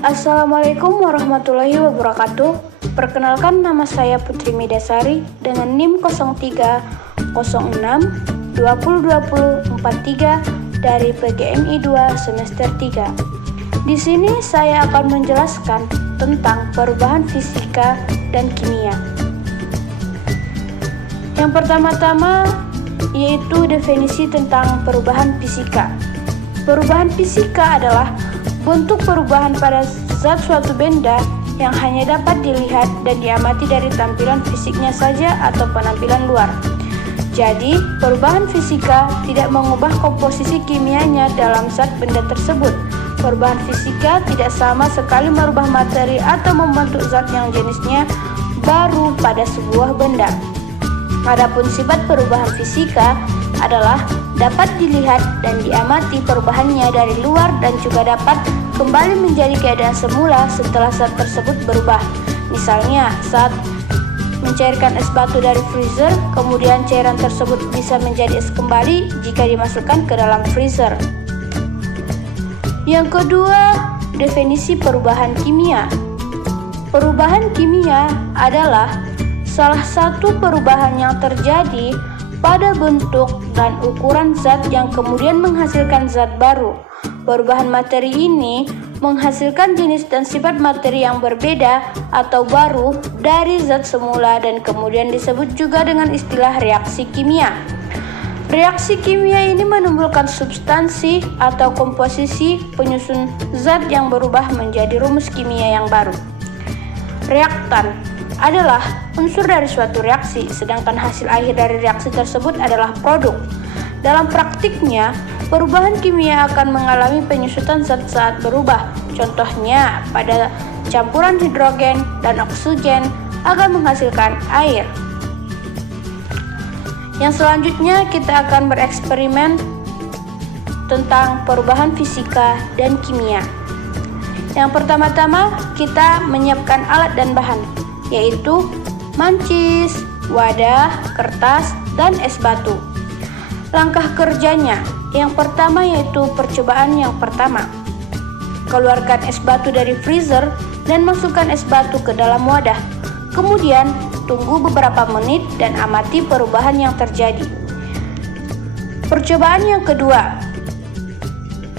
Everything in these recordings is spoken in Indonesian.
Assalamualaikum warahmatullahi wabarakatuh. Perkenalkan, nama saya Putri Midasari dengan NIM 0306202043 dari PGMI 2 semester 3. Di sini saya akan menjelaskan tentang perubahan fisika dan kimia. Yang pertama-tama yaitu definisi tentang perubahan fisika. Perubahan fisika adalah bentuk perubahan pada zat suatu benda yang hanya dapat dilihat dan diamati dari tampilan fisiknya saja atau penampilan luar. Jadi, perubahan fisika tidak mengubah komposisi kimianya dalam zat benda tersebut. Perubahan fisika tidak sama sekali merubah materi atau membentuk zat yang jenisnya baru pada sebuah benda. Adapun sifat perubahan fisika adalah dapat dilihat dan diamati perubahannya dari luar dan juga dapat kembali menjadi keadaan semula setelah zat tersebut berubah. Misalnya, saat mencairkan es batu dari freezer, kemudian cairan tersebut bisa menjadi es kembali jika dimasukkan ke dalam freezer. Yang kedua, definisi perubahan kimia. Perubahan kimia adalah salah satu perubahan yang terjadi pada bentuk dan ukuran zat yang kemudian menghasilkan zat baru. Perubahan materi ini menghasilkan jenis dan sifat materi yang berbeda atau baru dari zat semula dan kemudian disebut juga dengan istilah reaksi kimia. Reaksi kimia ini menimbulkan substansi atau komposisi penyusun zat yang berubah menjadi rumus kimia yang baru. Reaktan adalah unsur dari suatu reaksi, sedangkan hasil akhir dari reaksi tersebut adalah produk. Dalam praktiknya, perubahan kimia akan mengalami penyusutan zat saat berubah. Contohnya, pada campuran hidrogen dan oksigen akan menghasilkan air. Yang selanjutnya, kita akan bereksperimen tentang perubahan fisika dan kimia. Yang pertama-tama, kita menyiapkan alat dan bahan, yaitu mancis, wadah, kertas, dan es batu. Langkah kerjanya, yang pertama yaitu percobaan yang pertama. Keluarkan es batu dari freezer dan masukkan es batu ke dalam wadah. Kemudian, tunggu beberapa menit dan amati perubahan yang terjadi. Percobaan yang kedua,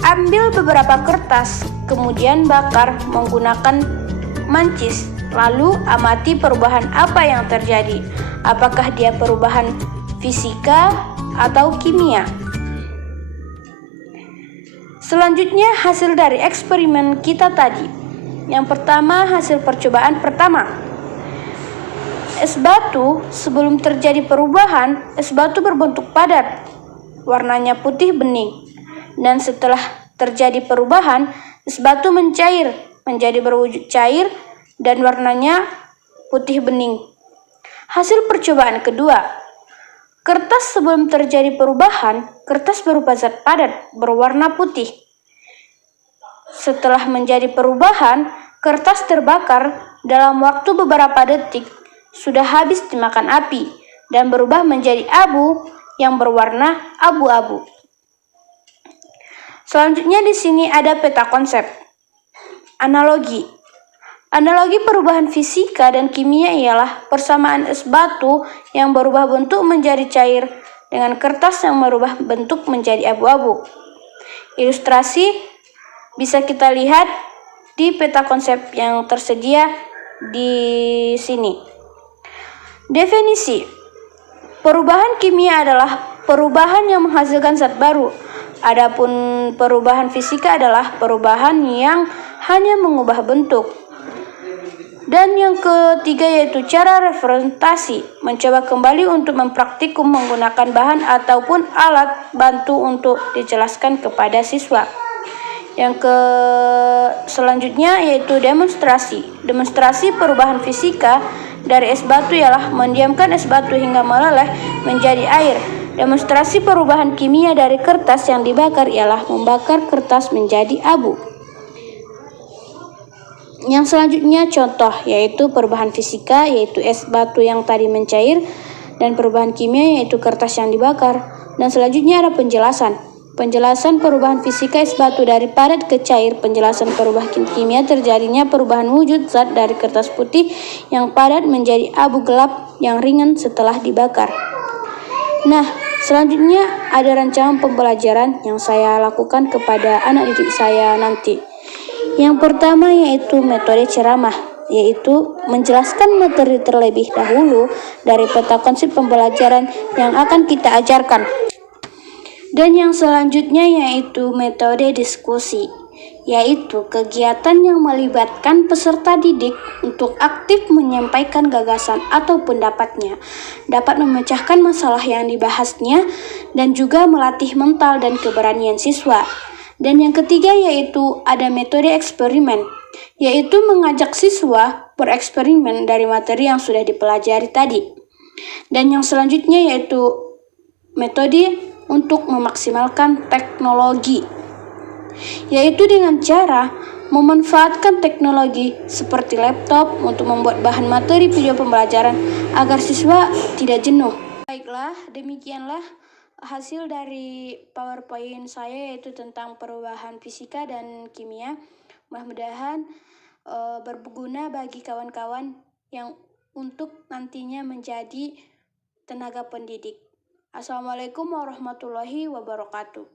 ambil beberapa kertas, kemudian bakar menggunakan mancis. Lalu amati perubahan apa yang terjadi. Apakah dia perubahan fisika atau kimia? Selanjutnya, hasil dari eksperimen kita tadi. Yang pertama, hasil percobaan pertama. Es batu, sebelum terjadi perubahan, es batu berbentuk padat. Warnanya putih bening. Dan setelah terjadi perubahan, es batu mencair menjadi berwujud cair dan warnanya putih bening. Hasil percobaan kedua, kertas sebelum terjadi perubahan, kertas berupa zat padat berwarna putih. Setelah menjadi perubahan, kertas terbakar dalam waktu beberapa detik, sudah habis dimakan api dan berubah menjadi abu yang berwarna abu-abu. Selanjutnya di sini ada peta konsep. Analogi. Analogi perubahan fisika dan kimia ialah persamaan es batu yang berubah bentuk menjadi cair dengan kertas yang merubah bentuk menjadi abu-abu. Ilustrasi bisa kita lihat di peta konsep yang tersedia di sini. Definisi. Perubahan kimia adalah perubahan yang menghasilkan zat baru. Adapun perubahan fisika adalah perubahan yang hanya mengubah bentuk. Dan yang ketiga yaitu cara referentasi, mencoba kembali untuk mempraktikum menggunakan bahan ataupun alat bantu untuk dijelaskan kepada siswa. Yang selanjutnya yaitu demonstrasi. Demonstrasi perubahan fisika dari es batu ialah mendiamkan es batu hingga meleleh menjadi air. Demonstrasi perubahan kimia dari kertas yang dibakar ialah membakar kertas menjadi abu. Yang selanjutnya contoh yaitu perubahan fisika yaitu es batu yang tadi mencair dan perubahan kimia yaitu kertas yang dibakar. Dan selanjutnya ada penjelasan. Penjelasan perubahan fisika es batu dari padat ke cair. Penjelasan perubahan kimia terjadinya perubahan wujud zat dari kertas putih yang padat menjadi abu gelap yang ringan setelah dibakar. Nah, selanjutnya ada rancangan pembelajaran yang saya lakukan kepada anak didik saya nanti. Yang pertama yaitu metode ceramah, yaitu menjelaskan materi terlebih dahulu dari peta konsep pembelajaran yang akan kita ajarkan. Dan yang selanjutnya yaitu metode diskusi, yaitu kegiatan yang melibatkan peserta didik untuk aktif menyampaikan gagasan atau pendapatnya, dapat memecahkan masalah yang dibahasnya, dan juga melatih mental dan keberanian siswa. Dan yang ketiga yaitu ada metode eksperimen, yaitu mengajak siswa bereksperimen dari materi yang sudah dipelajari tadi. Dan yang selanjutnya yaitu metode untuk memaksimalkan teknologi, yaitu dengan cara memanfaatkan teknologi seperti laptop untuk membuat bahan materi video pembelajaran agar siswa tidak jenuh. Baiklah, demikianlah hasil dari PowerPoint saya yaitu tentang perubahan fisika dan kimia. Mudah-mudahan berguna bagi kawan-kawan yang untuk nantinya menjadi tenaga pendidik. Assalamualaikum warahmatullahi wabarakatuh.